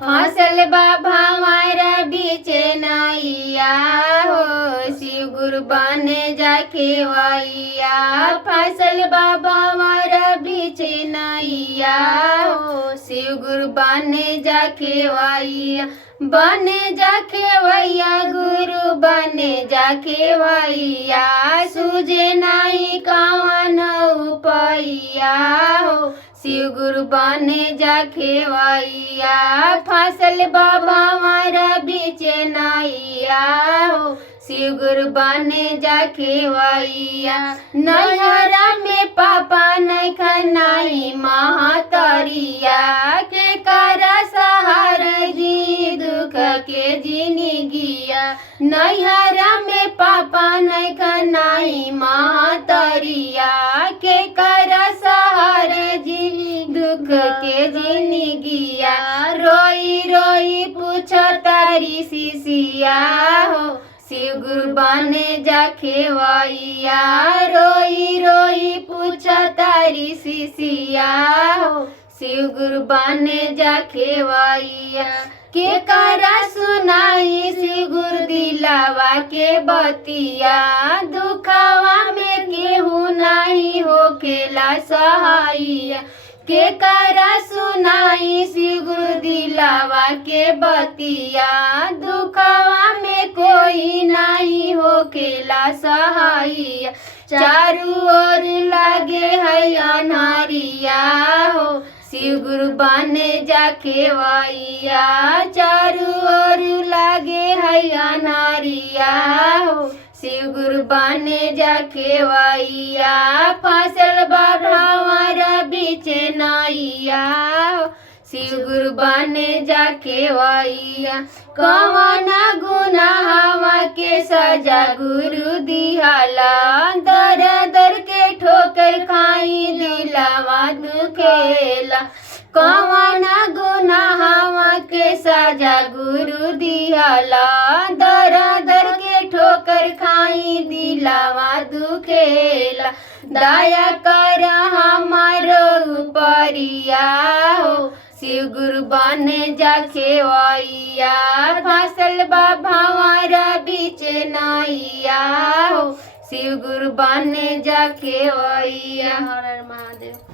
फसल बाबा हमारा बीचे नैया हो, शिव गुरु बने जाके वैया। फसल बाबा हमारा बीचे नैया हो, शिव गुरु बने जाके वैया। बने जाके वैया गुरु बने जाके वैया, सूझे नहीं कवन उपैया हो, शिव गुरु बने जाके वैया। फसल बाबा हमारा बीचे नैया हो, शिव गुरु बने जाके वैया। नैहरा में पापा नहीं खनाई महतरिया, के करा सहारा जी दुख के जिंदगिया। नैहरा में पापा नहीं खनाई महतरिया, के करा सहारा जी दुख के जिंदगिया। रोई रोई पूछो तारी शिशिया हो, शिव गुरु बने जाके वैया। रोई रोई पूछो तारी शिशिया हो, शिव गुरु बने जाके वैया। के करा सुनाई शिव गुरु दिलावा के बतिया, दुखवा में केहू नहीं होखेला सहाइया। के करा सुनाई शिव गुरु दिलावा के बतिया, दुखवा में कोई नहीं होखेला सहाइया। चारू ओर लागे है अनहरिया हो, शिव गुरु बने जाके वैया। चारू ओर लागे है अनहरिया हो, शिव गुरु बने जाके वैया। फसल बाबा हमारा बीचे नैया हो, शिव गुरु बने जाके वैया। कवना गुनाहवा के सजा गुरु दिहला, दर दर के ठोकर खाई दिलवा दुखेला। कवना गुनाहवा के सजा गुरु दिहला, दर दर के ठोकर खाई दिलवा दुखेला। दया कर हमारो उपरिया हो, शिव गुरु बने जाके वैया। फसल बाबा हमारा बीचे नैया हो, शिव गुरु बने जाके वैया। हर हर महादेव।